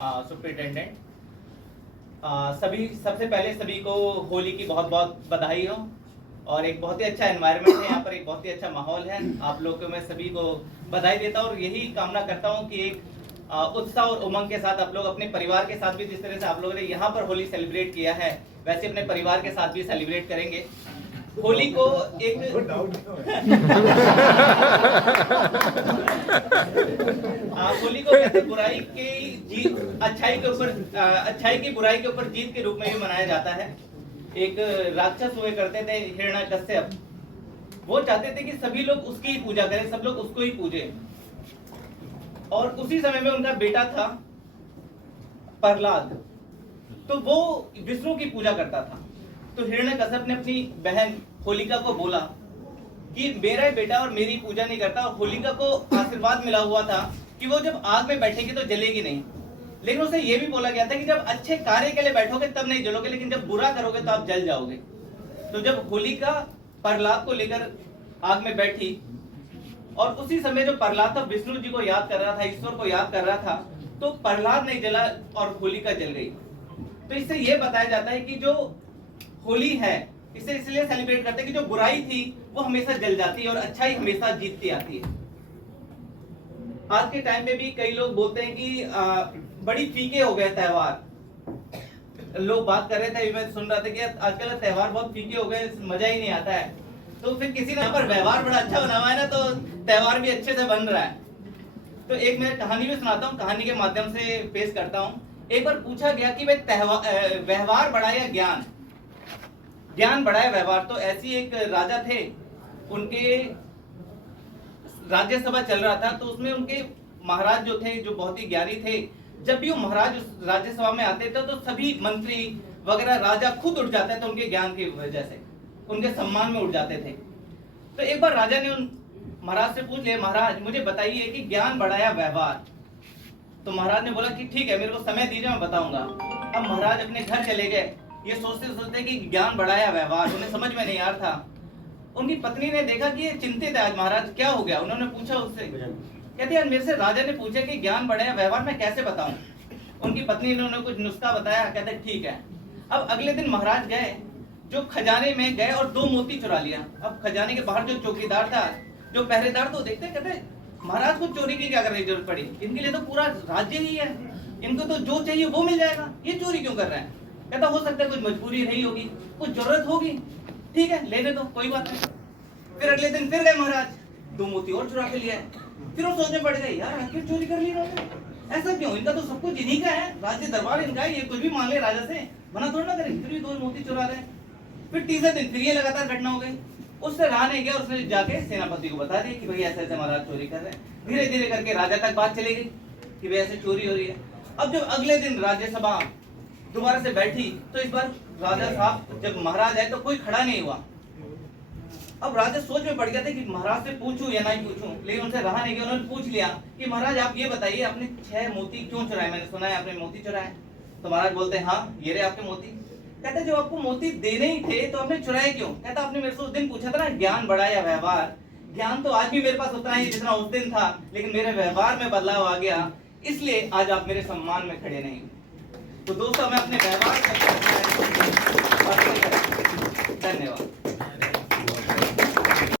Superintendent सबसे पहले सभी को होली की बहुत बहुत बधाई हो। और एक बहुत ही अच्छा एनवायरनमेंट है यहाँ पर, एक बहुत ही अच्छा माहौल है। आप लोगों को मैं सभी को बधाई देता हूँ और यही कामना करता हूँ कि एक उत्साह और उमंग के साथ आप लोग अपने परिवार के साथ भी, जिस तरह से आप लोगों ने यहाँ पर होली सेलिब्रेट किया है, वैसे अपने परिवार के साथ भी सेलिब्रेट करेंगे। होली को एक होली को कहते बुराई की जीत अच्छाई की बुराई के ऊपर जीत के रूप में भी मनाया जाता है। एक राक्षस हुए करते थे हिरण्यकश्यप, वो चाहते थे कि सभी लोग उसकी ही पूजा करें, सब लोग उसको ही पूजे। और उसी समय में उनका बेटा था प्रहलाद, तो वो विष्णु की पूजा करता था। तो हिरण्यकश्यप ने अपनी बहन होलिका को बोला कि मेरा बेटा और मेरी पूजा नहीं करता, और होलिका को आशीर्वाद मिला हुआ था कि वो जब आग में बैठेगी तो जलेगी नहीं। लेकिन उसे ये भी बोला गया था कि जब अच्छे कार्य के लिए बैठोगे तब नहीं जलोगे, लेकिन जब बुरा करोगे तो आप जल जाओगे। तो जब होलिका प्रहलाद को लेकर आग में बैठी, और उसी समय जो प्रहलाद था विष्णु जी को याद कर रहा था, ईश्वर को याद कर रहा था, तो प्रहलाद नहीं जला और होलिका जल गई। तो इससे ये बताया जाता है कि जो होली है, इसे इसलिए सेलिब्रेट करते हैं कि जो बुराई थी वो हमेशा जल जाती है और अच्छाई हमेशा जीतती आती है। आज के टाइम में भी कई लोग बोलते हैं कि बड़ी फीके हो गए त्योहार। लोग बात कर रहे थे, मैं सुन रहा था कि आजकल त्योहार बहुत फीके हो गए, मजा ही नहीं आता है। तो फिर किसी ने पर व्यवहार बड़ा अच्छा बना हुआ है ना, तो त्योहार भी अच्छे से बन रहा है। तो एक मैं कहानी भी सुनाता हूँ, कहानी के माध्यम से पेश करता हूँ। एक बार पूछा गया कि भाई व्यवहार बड़ा या ज्ञान बड़ा है व्यवहार। तो ऐसी एक राजा थे, उनके राज्यसभा चल रहा था, तो उसमें उनके महाराज जो थे, जो बहुत ही ज्ञानी थे, जब भी वो महाराज उस राज्यसभा में आते थे तो सभी मंत्री वगैरह राजा खुद उठ जाते थे उनके ज्ञान की वजह से, उनके सम्मान में उठ जाते थे। तो एक बार राजा ने उन महाराज से पूछ लिया, महाराज मुझे बताइए कि ज्ञान बड़ा या व्यवहार। तो महाराज ने बोला कि ठीक है, मेरे को समय दीजिए, मैं बताऊंगा। अब महाराज अपने घर चले गए, ये सोचते सोचते कि ज्ञान बड़ा या व्यवहार, उन्हें समझ में नहीं आ रहा था। उनकी पत्नी ने देखा कि ये चिंतित है आज, महाराज क्या हो गया। उन्होंने पूछा उससे, कहते यार मेरे से राजा ने पूछा कि ज्ञान बड़ा या व्यवहार, मैं कैसे बताऊं। उनकी पत्नी ने उन्हें कुछ नुस्खा बताया, कहते ठीक है। अब अगले दिन महाराज गए, जो खजाने में गए और 2 मोती चुरा लिया। अब खजाने के बाहर जो चौकीदार था, जो पहरेदार, तो देखते कहते महाराज को चोरी की क्या करने की जरूरत पड़ी, इनके लिए तो पूरा राज्य ही है, इनको तो जो चाहिए वो मिल जाएगा, ये चोरी क्यों कर रहे हैं। कहता हो सकता है कुछ मजबूरी रही होगी, कुछ जरूरत होगी, ठीक है लेने दो, कोई बात नहीं। फिर अगले दिन फिर गए महाराज, 2 मोती और चुरा के लिए। फिर वो सोचने पड़ गए, यार आखिर चोरी कर ली इन्होंने, ऐसा क्यों, इनका तो सब कुछ इन्हीं का है, राज्य दरबार इनका है, ये कुछ भी मान ले राजा से, मना थोड़ा ना करें, फिर भी 2 मोती चुरा रहे। फिर तीसरे दिन फिर ये लगातार घटना हो गई। उससे रहा नहीं गया, उसने जाके सेनापति को बता दिया कि भाई ऐसे ऐसे महाराज चोरी कर रहे हैं। धीरे धीरे करके राजा तक बात चली गई कि भाई ऐसे चोरी हो रही है। अब जब अगले दिन राज्यसभा दोबारा से बैठी, तो इस बार राजा साहब जब महाराज आए तो कोई खड़ा नहीं हुआ। अब राजा सोच में पड़ गया था कि महाराज से पूछूं या नहीं पूछूं, लेकिन उनसे रहा नहीं गया। उन्होंने पूछ लिया कि महाराज आप ये बताइए, आपने 6 मोती क्यों चुराए, मैंने सुना है आपने मोती चुराए। तो महाराज बोलते हैं हाँ ये रहे आपके मोती। कहते जो आपको मोती देने ही थे तो आपने चुराए क्यों। कहता आपने मेरे से उस दिन पूछा था ना ज्ञान बड़ा या व्यवहार, ज्ञान तो आज भी मेरे पास उतना ही जितना उस दिन था, लेकिन मेरे व्यवहार में बदलाव आ गया, इसलिए आज आप मेरे सम्मान में खड़े नहीं। तो दोस्तों हमें अपने व्यवहार धन्यवाद।